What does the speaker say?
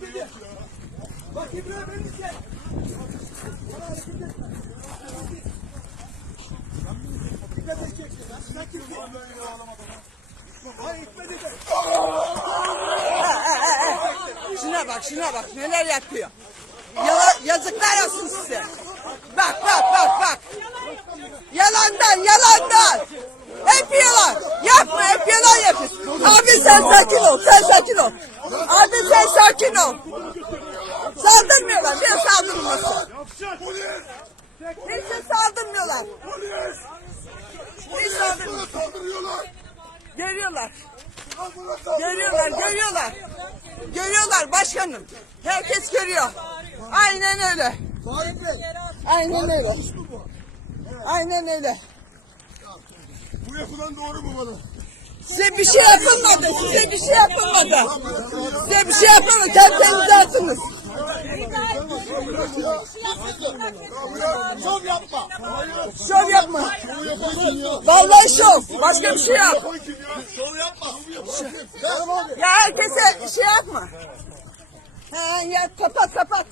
dedi. Bak İbrahim beni çek. Bana hareket etme. Dikkat edeceksin. Sen kimsin? Hayır gitme dedi. Şuna bak şuna bak neler yapıyor. Yala, yazıklar olsun size. Bak bak bak bak. Yalandan yalandan. Hep yalan. Yapma hep yalan yapıyorsun. Abi sen sakin ol sen sakin ol. Abi sen sakin ol. Saldırmıyorlar. Niye saldırmasın? Hiç saldırmıyorlar. Hiç saldırmıyorlar. Geliyorlar. Görüyorlar, görüyorlar. Görüyorlar başkanım. Herkes görüyor. Aynen öyle. Aynen öyle. Polis? Aynen öyle. Bu yapılan doğru mu bana? Size bir şey yapılmadı. Size bir şey yapılmadı. Size bir şey yapılmadı. Kendinize atınız. Şov yapma. Şov yapma. Vallahi şov. Başka bir şey yok. Şov yapma. Ya herkese şey yapma. Ha, ya kapat kapat.